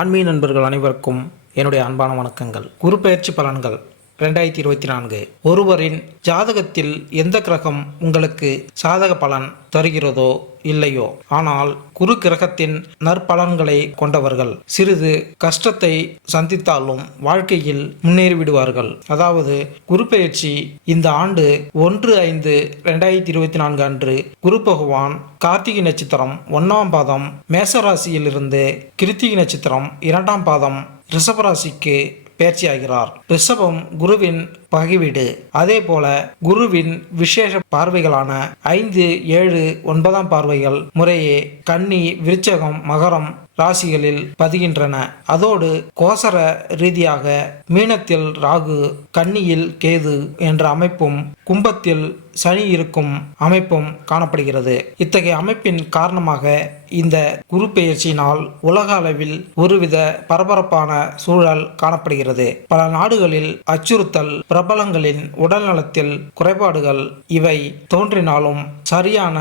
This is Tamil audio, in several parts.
ஆன்மீக நண்பர்கள் அனைவருக்கும் என்னுடைய அன்பான வணக்கங்கள். குரு பெயர்ச்சி பலன்கள் 2024. ஒருவரின் ஜாதகத்தில் எந்த கிரகம் உங்களுக்கு சாதக பலன் தருகிறதோ இல்லையோ, ஆனால் குரு கிரகத்தின் நற்பலன்களை கொண்டவர்கள் சிறிது கஷ்டத்தை சந்தித்தாலும் வாழ்க்கையில் முன்னேறிவிடுவார்கள். அதாவது குரு பெயர்ச்சி இந்த ஆண்டு 1/5/2024 அன்று குரு பகவான் கார்த்திகை நட்சத்திரம் 1ஆம் பாதம் மேசராசியிலிருந்து கிருத்திகை நட்சத்திரம் 2ஆம் பாதம் ரிஷபராசிக்கு பெயர்ச்சியாகிறார். ரிஷபம் குருவின் பகைவீடு. அதே போல குருவின் விசேஷ பார்வைகளான 5, 7, 9ஆம் பார்வைகள் முறையே கன்னி, விருச்சகம், மகரம் ராசிகளில் பதிகின்றன. அதோடு கோசர ரீதியாக மீனத்தில் ராகு, கன்னியில் கேது என்ற அமைப்பும், கும்பத்தில் சனி இருக்கும் அமைப்பும் காணப்படுகிறது. இத்தகைய அமைப்பின் காரணமாக இந்த குரு பெயர்ச்சியினால் உலக அளவில் ஒருவித பரபரப்பான சூழல் காணப்படுகிறது. பல நாடுகளில் அச்சுறுத்தல், பிரபலங்களின் உடல்நலத்தில் குறைபாடுகள் இவை தோன்றினாலும் சரியான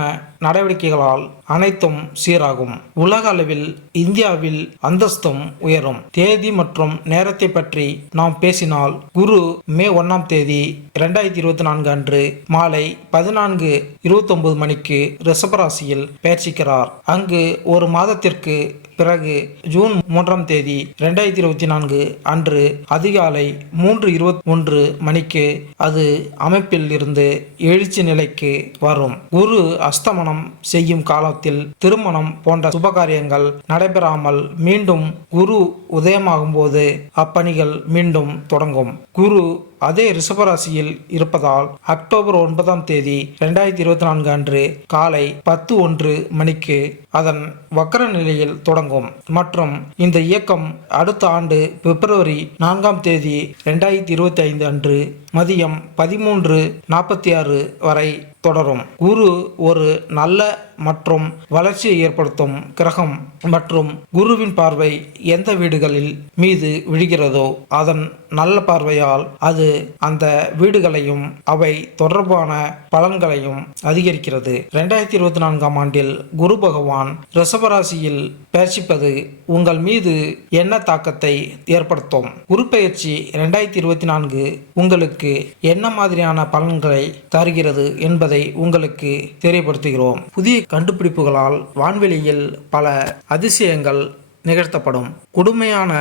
நடவடிக்கைகளால் அனைத்தும் சீராகும். உலக அளவில் இந்தியாவில் அந்தஸ்தும் உயரும். தேதி மற்றும் நேரத்தை பற்றி நாம் பேசினால், குரு மே 1ஆம் தேதி 2024 அன்று மாலை 14:29 மணிக்கு ரிஷபராசியில் பெயர்ச்சிக்கிறார். அங்கு ஒரு மாதத்திற்கு பிறகு ஜூன் 3ஆம் தேதி 2024 அன்று அதிகாலை 3:21 மணிக்கு அது அமைப்பில் இருந்து எழுச்சி நிலைக்கு வரும். குரு அஸ்தமனம் செய்யும் காலத்தில் திருமணம் போன்ற சுபகாரியங்கள் நடைபெறாமல் மீண்டும் குரு உதயமாகும் போது அப்பணிகள் மீண்டும் தொடங்கும். குரு அதே ரிஷபராசியில் இருப்பதால் அக்டோபர் 9ஆம் தேதி 2024 அன்று காலை 10:01 மணிக்கு அதன் வக்கர நிலையில் தொடங்கும் மற்றும் இந்த இயக்கம் அடுத்த ஆண்டு பிப்ரவரி 4ஆம் தேதி 2025 அன்று மதியம் 13:46 வரை தொடரும். குரு ஒரு நல்ல மற்றும் வளர்ச்சியை ஏற்படுத்தும் கிரகம் மற்றும் குருவின் பார்வை எந்த வீடுகளில் மீது விழுகிறதோ அதன் நல்ல பார்வையால் அது அந்த வீடுகளையும் அவை தொடர்பான பலன்களையும் அதிகரிக்கிறது. 2024ஆம் ஆண்டில் குரு பகவான் ரிஷபராசியில் பெயர்ச்சிப்பது உங்கள் மீது என்ன தாக்கத்தை ஏற்படுத்தும்? குரு பெயர்ச்சி 2024 உங்களுக்கு என்ன மாதிரியான பலன்களை தருகிறது என்பதை உங்களுக்கு தெரியப்படுத்துகிறோம். புதிய கண்டுபிடிப்புகளால் வான்வெளியில் பல அதிசயங்கள் நிகழ்த்தப்படும். கொடுமையான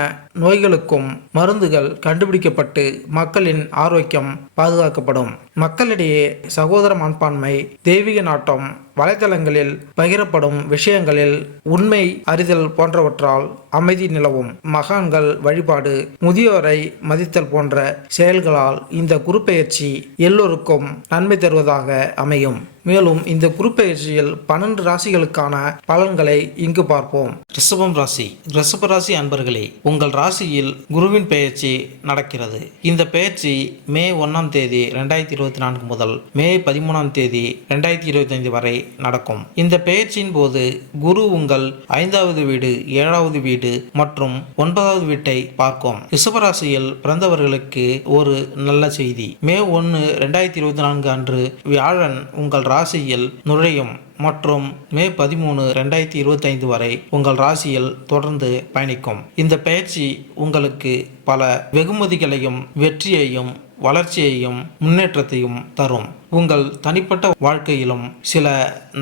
நோய்களுக்கும் மருந்துகள் கண்டுபிடிக்கப்பட்டு மக்களின் ஆரோக்கியம் பாதுகாக்கப்படும். மக்களிடையே சகோதர மனப்பான்மை, தெய்வீக நாட்டம், வலைதளங்களில் பகிரப்படும் விஷயங்களில் உண்மை அறிதல் போன்றவற்றால் அமைதி நிலவும். மகான்கள் வழிபாடு, முதியோரை மதித்தல் போன்ற செயல்களால் இந்த குரு பெயர்ச்சி எல்லோருக்கும் நன்மை தருவதாக அமையும். மேலும் இந்த குரு பெயர்ச்சியில் 12 ராசிகளுக்கான பலன்களை இங்கு பார்ப்போம். ரிஷபம் ராசி. ரிஷபராசி அன்பர்களே, உங்கள் ராசியில் குருவின் பெயர்ச்சி நடக்கிறது. இந்த பெயர்ச்சி மே 1ஆம் தேதி 2024 முதல் மே 13ஆம் தேதி 2025 வரை நடக்கும். இந்த பெயர்ச்சியின் போது குரு உங்கள் 5வது வீடு, 7வது வீடு மற்றும் 9வது வீட்டை பார்க்கும். ரிஷபராசியில் பிறந்தவர்களுக்கு ஒரு நல்ல செய்தி. மே 1, 2024 அன்று வியாழன் உங்கள் ராசியில் நுழையும் மற்றும் மே 13, 2025 வரை உங்கள் ராசியில் தொடர்ந்து பயணிக்கும். இந்த பெயர்ச்சி உங்களுக்கு பல வெகுமதிகளையும் வெற்றியையும் வளர்ச்சியையும் முன்னேற்றத்தையும் தரும். உங்கள் தனிப்பட்ட வாழ்க்கையிலும் சில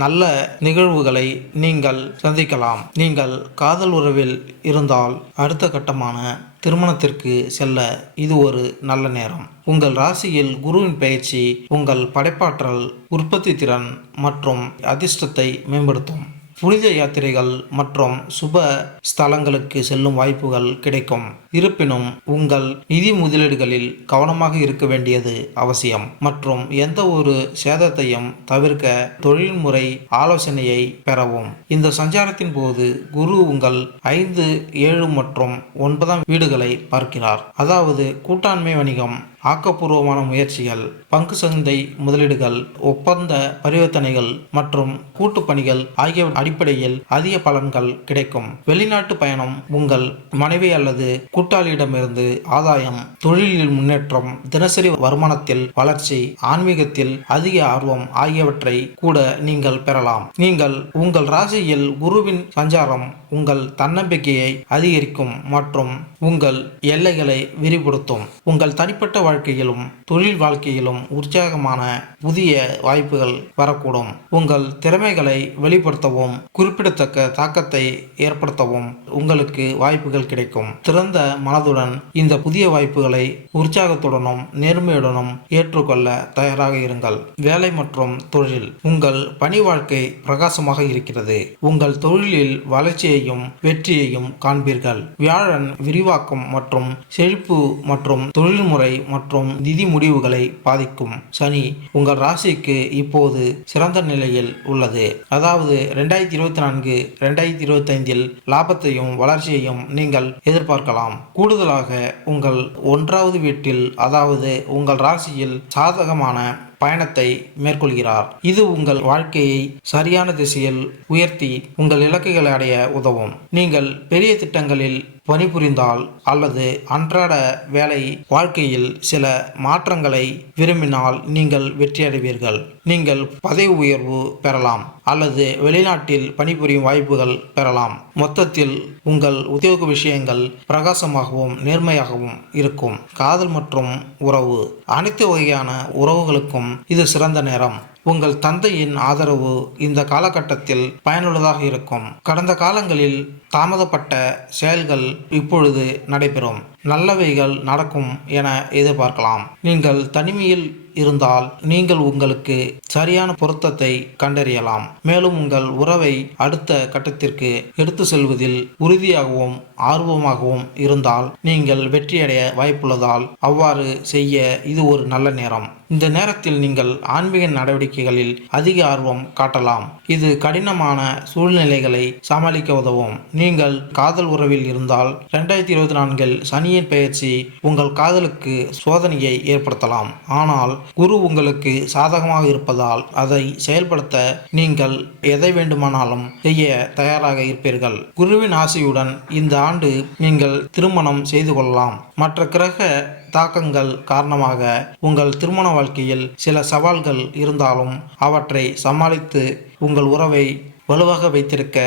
நல்ல நிகழ்வுகளை நீங்கள் சந்திக்கலாம். நீங்கள் காதல் உறவில் இருந்தால் அடுத்த கட்டமான திருமணத்திற்கு செல்ல இது ஒரு நல்ல நேரம். உங்கள் ராசியில் குருவின் பெயர்ச்சி உங்கள் படைப்பாற்றல், உற்பத்தி திறன் மற்றும் அதிர்ஷ்டத்தை மேம்படுத்தும். புனித யாத்திரைகள் மற்றும் சுப ஸ்தலங்களுக்கு செல்லும் வாய்ப்புகள் கிடைக்கும். இருப்பினும் உங்கள் நிதி முதலீடுகளில் கவனமாக இருக்க வேண்டியது அவசியம் மற்றும் எந்த ஒரு சேதத்தையும் தவிர்க்க தொழில்முறை ஆலோசனையை பெறவும். இந்த சஞ்சாரத்தின் போது குரு உங்கள் 5, 7 மற்றும் 9ஆம் வீடுகளை பார்க்கிறார். அதாவது கூட்டாண்மை வணிகம், ஆக்கப்பூர்வமான முயற்சிகள், பங்கு சந்தை முதலீடுகள், ஒப்பந்த பரிவர்த்தனைகள் மற்றும் கூட்டு பணிகள் ஆகிய அடிப்படையில் அதிக பலன்கள் கிடைக்கும். வெளிநாட்டு பயணம், உங்கள் மனைவி அல்லது கூட்டாளியிடமிருந்து ஆதாயம், தொழிலில் முன்னேற்றம், தினசரி வருமானத்தில் வளர்ச்சி, ஆன்மீகத்தில் அதிக ஆர்வம் ஆகியவற்றை கூட நீங்கள் பெறலாம். நீங்கள் உங்கள் ராசியில் குருவின் சஞ்சாரம் உங்கள் தன்னம்பிக்கையை அதிகரிக்கும் மற்றும் உங்கள் எல்லைகளை விரிவுபடுத்தும். உங்கள் தனிப்பட்ட வாழ்க்கையிலும் தொழில் வாழ்க்கையிலும் உற்சாகமான புதிய வாய்ப்புகள் வரக்கூடும். உங்கள் திறமைகளை வெளிப்படுத்தவும் குறிப்பிடத்தக்க தாக்கத்தை ஏற்படுத்தவும் உங்களுக்கு வாய்ப்புகள் கிடைக்கும். திறந்த மனதுடன் இந்த புதிய வாய்ப்புகளை உற்சாகத்துடனும் நேர்மையுடனும் ஏற்றுக்கொள்ள தயாராக இருங்கள். வேலை மற்றும் தொழில். உங்கள் பணி வாழ்க்கை பிரகாசமாக இருக்கிறது. உங்கள் தொழிலில் வளர்ச்சியையும் வெற்றியையும் காண்பீர்கள். வியாழன் விரிவாக்கம் மற்றும் செழிப்பு மற்றும் தொழில்முறை மற்றும் நிதி முடிவுகளை பாதிக்கும். சனி உங்கள் ராசிக்கு இப்போது சிறந்த நிலையில் உள்ளது. அதாவது 2024-2025 லாபத்தையும் வளர்ச்சியையும் நீங்கள் எதிர்பார்க்கலாம். கூடுதலாக உங்கள் 1வது வீட்டில், அதாவது உங்கள் ராசியில் சாதகமான பயணத்தை மேற்கொள்கிறார். இது உங்கள் வாழ்க்கையை சரியான திசையில் உயர்த்தி உங்கள் இலக்குகளை அடைய உதவும். நீங்கள் பெரிய திட்டங்களில் பணிபுரிந்தால் அல்லது அன்றாட வேலை வாழ்க்கையில் சில மாற்றங்களை விரும்பினால் நீங்கள் வெற்றியடைவீர்கள். நீங்கள் பதவி உயர்வு பெறலாம் அல்லது வெளிநாட்டில் பணிபுரியும் வாய்ப்புகள் பெறலாம். மொத்தத்தில் உங்கள் உத்தியோக விஷயங்கள் பிரகாசமாகவும் நேர்மையாகவும் இருக்கும். காதல் மற்றும் உறவு. அனைத்து வகையான உறவுகளுக்கும் இது சிறந்த நேரம். உங்கள் தந்தையின் ஆதரவு இந்த காலகட்டத்தில் பயனுள்ளதாக இருக்கும். கடந்த காலங்களில் தாமதப்பட்ட செயல்கள் இப்பொழுது நடைபெறும். நல்லவைகள் நடக்கும் என எதிர்பார்க்கலாம். நீங்கள் தனிமையில் இருந்தால் நீங்கள் உங்களுக்கு சரியான பொருத்தத்தை கண்டறியலாம். மேலும் உங்கள் உறவை அடுத்த கட்டத்திற்கு எடுத்து செல்வதில் உறுதியாகவும் ஆர்வமாகவும் இருந்தால் நீங்கள் வெற்றியடைய வாய்ப்புள்ளதால் அவ்வாறு செய்ய இது ஒரு நல்ல நேரம். இந்த நேரத்தில் நீங்கள் ஆன்மீக நடவடிக்கைகளில் அதிக ஆர்வம் காட்டலாம். இது கடினமான சூழ்நிலைகளை சமாளிக்க உதவும். நீங்கள் காதல் உறவில் இருந்தால் 2024 சனியின் பெயர்ச்சி உங்கள் காதலுக்கு சோதனையை ஏற்படுத்தலாம். ஆனால் குரு உங்களுக்கு சாதகமாக இருப்பதால் அதை செயல்படுத்த நீங்கள் எதை வேண்டுமானாலும் செய்ய தயாராக இருப்பீர்கள். குருவின் ஆசையுடன் இந்த ஆண்டு நீங்கள் திருமணம் செய்து கொள்ளலாம். மற்ற கிரக தாக்கங்கள் காரணமாக உங்கள் திருமண வாழ்க்கையில் சில சவால்கள் இருந்தாலும் அவற்றை சமாளித்து உங்கள் உறவை வலுவாக வைத்திருக்க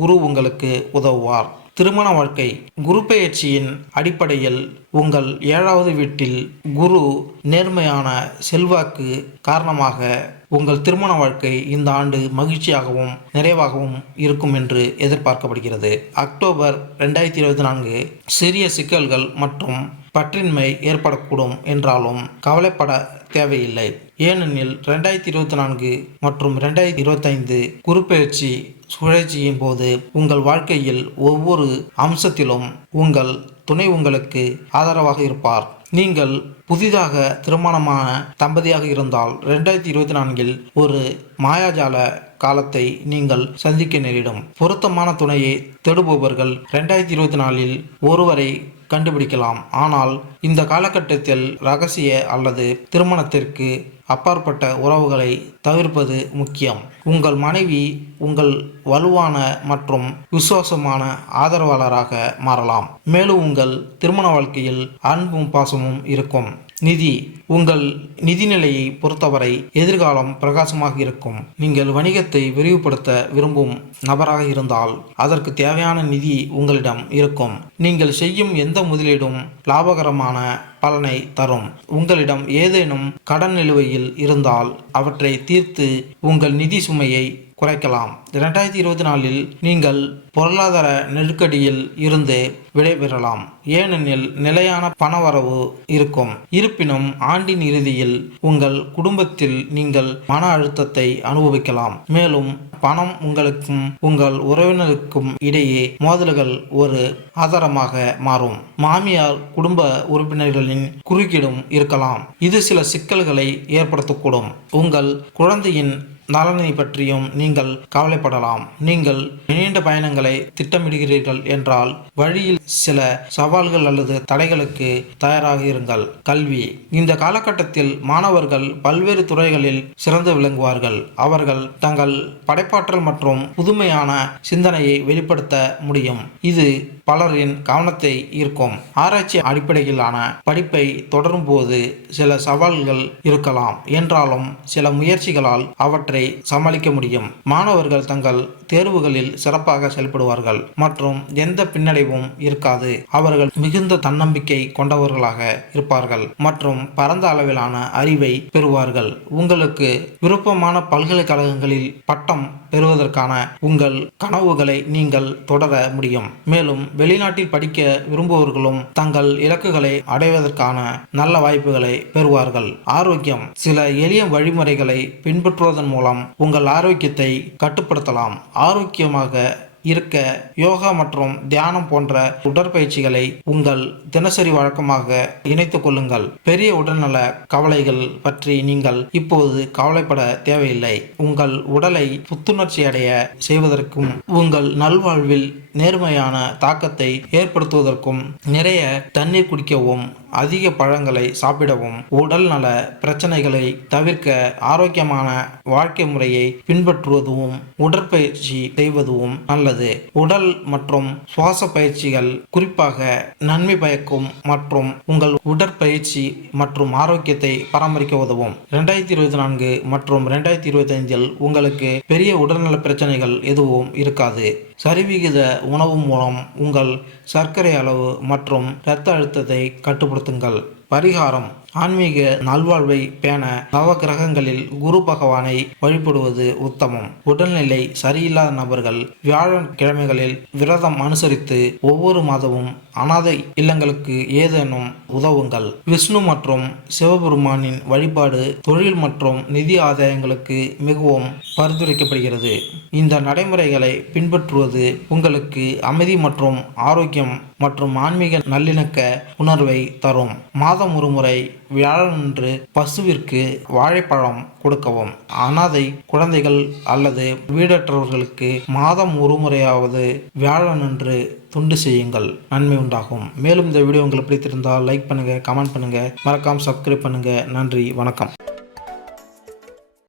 குரு உங்களுக்கு உதவுவார். திருமண வாழ்க்கை. குரு பெயர்ச்சியின் அடிப்படையில் உங்கள் 7வது வீட்டில் குரு நேர்மையான செல்வாக்கு காரணமாக உங்கள் திருமண வாழ்க்கை இந்த ஆண்டு மகிழ்ச்சியாகவும் நிறைவாகவும் இருக்கும் என்று எதிர்பார்க்கப்படுகிறது. அக்டோபர் 2024 சிறிய சிக்கல்கள் மற்றும் பற்றின்மை ஏற்படக்கூடும் என்றாலும் கவலைப்பட தேவையில்லை. ஏனெனில் 2024 மற்றும் 2025 குருப்பெயர்ச்சி சுழற்சியின் போது உங்கள் வாழ்க்கையில் ஒவ்வொரு அம்சத்திலும் உங்கள் துணை உங்களுக்கு ஆதரவாக இருப்பார். நீங்கள் புதிதாக திருமணமான தம்பதியாக இருந்தால் 2024 ஒரு மாயாஜால காலத்தை நீங்கள் சந்திக்க நேரிடும். பொருத்தமான துணையை தேடுபவர்கள் 2024 ஒருவரை கண்டுபிடிக்கலாம். ஆனால் இந்த காலகட்டத்தில் ரகசிய அல்லது திருமணத்திற்கு அப்பாற்பட்ட உறவுகளை தவிர்ப்பது முக்கியம். உங்கள் மனைவி உங்கள் வலுவான மற்றும் விசுவாசமான ஆதரவாளராக மாறலாம். மேலும் உங்கள் திருமண வாழ்க்கையில் அன்பும் பாசமும் இருக்கும். நிதி. உங்கள் நிதி நிலையை பொறுத்தவரை எதிர்காலம் பிரகாசமாக இருக்கும். நீங்கள் வணிகத்தை விரிவுபடுத்த விரும்பும் நபராக இருந்தால் அதற்கு தேவையான நிதி உங்களிடம் இருக்கும். நீங்கள் செய்யும் எந்த முதலீடும் லாபகரமான பலனை தரும். உங்களிடம் ஏதேனும் கடன் நிலுவையில் இருந்தால் அவற்றை தீர்த்து உங்கள் நிதி சுமையை குறைக்கலாம். 2024 நீங்கள் பொருளாதார நெருக்கடியில் இருந்து விடைபெறலாம். ஏனெனில் நிலையான பணவரவு இருக்கும். இருப்பினும் ஆண்டின் இறுதியில் உங்கள் குடும்பத்தில் நீங்கள் மன அழுத்தத்தை அனுபவிக்கலாம். மேலும் பணம் உங்களுக்கும் உங்கள் உறவினருக்கும் இடையே மோதல்கள் ஒரு ஆதாரமாக மாறும். மாமியார் குடும்ப உறுப்பினர்களின் குறுக்கீடும் இருக்கலாம். இது சில சிக்கல்களை ஏற்படுத்தக்கூடும். உங்கள் குழந்தையின் நலனை பற்றியும் நீங்கள் கவலைப்படலாம். நீங்கள் நீண்ட பயணங்களை திட்டமிடுகிறீர்கள் என்றால் வழியில் சில சவால்கள் அல்லது தடைகளுக்கு தயாராக இருங்கள். கல்வி. இந்த காலகட்டத்தில் மாணவர்கள் பல்வேறு துறைகளில் சிறந்து விளங்குவார்கள். அவர்கள் தங்கள் படைப்பாற்றல் மற்றும் புதுமையான சிந்தனையை வெளிப்படுத்த முடியும். இது பலரின் கவனத்தை ஈர்க்கும். ஆராய்ச்சி அடிப்படையிலான படிப்பை தொடரும் போது சில சவால்கள் இருக்கலாம் என்றாலும் சில முயற்சிகளால் அவற்றை சமாளிக்க முடியும். மாணவர்கள் தங்கள் தேர்வுகளில் சிறப்பாக செயல்படுவார்கள் மற்றும் எந்த பின்னடைவும் இருக்காது. அவர்கள் மிகுந்த தன்னம்பிக்கை கொண்டவர்களாக இருப்பார்கள் மற்றும் பரந்த அளவிலான அறிவை பெறுவார்கள். உங்களுக்கு விருப்பமான பல்கலைக்கழகங்களில் பட்டம் பெறுவதற்கான உங்கள் கனவுகளை நீங்கள் தொடர முடியும். மேலும் வெளிநாட்டில் படிக்க விரும்புபவர்களும் தங்கள் இலக்குகளை அடைவதற்கான நல்ல வாய்ப்புகளை பெறுவார்கள். ஆரோக்கியம். சில எளிய வழிமுறைகளை பின்பற்றுவதன் மூலம் உங்கள் ஆரோக்கியத்தை கட்டுப்படுத்தலாம். ஆரோக்கியமாக இருக்க யோகா மற்றும் தியானம் போன்ற உடற்பயிற்சிகளை உங்கள் தினசரி வழக்கமாக இணைத்துக் கொள்ளுங்கள். பெரிய உடல்நல கவலைகள் பற்றி நீங்கள் இப்போது கவலைப்பட தேவையில்லை. உங்கள் உடலை புத்துணர்ச்சி அடைய செய்வதற்கும் உங்கள் நல்வாழ்வில் நேர்மையான தாக்கத்தை ஏற்படுத்துவதற்கும் நிறைய தண்ணீர் குடிக்கவும் அதிக பழங்களை சாப்பிடவும் உடல் நல பிரச்சனைகளை தவிர்க்க ஆரோக்கியமான வாழ்க்கை முறையை பின்பற்றுவதும் உடற்பயிற்சி செய்வதும் நல்லது. உடல் மற்றும் சுவாச பயிற்சிகள் குறிப்பாக நன்மை பயக்கும் மற்றும் உங்கள் உடற்பயிற்சி மற்றும் ஆரோக்கியத்தை பராமரிக்க உதவும். 2024 மற்றும் 2025 உங்களுக்கு பெரிய உடல்நல பிரச்சனைகள் எதுவும் இருக்காது. சரிவிகித உணவு மூலம் உங்கள் சர்க்கரை அளவு மற்றும் இரத்த அழுத்தத்தை கட்டுப்படுத்துங்கள். பரிகாரம். ஆன்மீக நல்வாழ்வை பேண நவகிரகங்களில் குரு பகவானை வழிபடுவது உத்தமம். உடல்நிலை சரியில்லாத நபர்கள் வியாழக்கிழமைகளில் விரதம் அனுசரித்து ஒவ்வொரு மாதமும் அனாதை இல்லங்களுக்கு ஏதேனும் உதவுங்கள். விஷ்ணு மற்றும் சிவபெருமானின் வழிபாடு தொழில் மற்றும் நிதி ஆதாயங்களுக்கு மிகவும் பரிந்துரைக்கப்படுகிறது. இந்த நடைமுறைகளை பின்பற்றுவது உங்களுக்கு அமைதி மற்றும் ஆரோக்கியம் மற்றும் ஆன்மீக நல்லிணக்க உணர்வை தரும். மாதம் ஒரு முறை வியாழனன்று பசுவிற்கு வாழைப்பழம் கொடுக்கவும். அனாதை குழந்தைகள் அல்லது வீடற்றவர்களுக்கு மாதம் ஒரு முறையாவது வியாழனன்று துண்டு செய்யுங்கள். நன்மை உண்டாகும். மேலும் இந்த வீடியோ உங்களுக்கு பிடித்திருந்தால் லைக் பண்ணுங்க, கமெண்ட் பண்ணுங்க, மறக்காம சப்ஸ்கிரைப் பண்ணுங்க. நன்றி, வணக்கம்.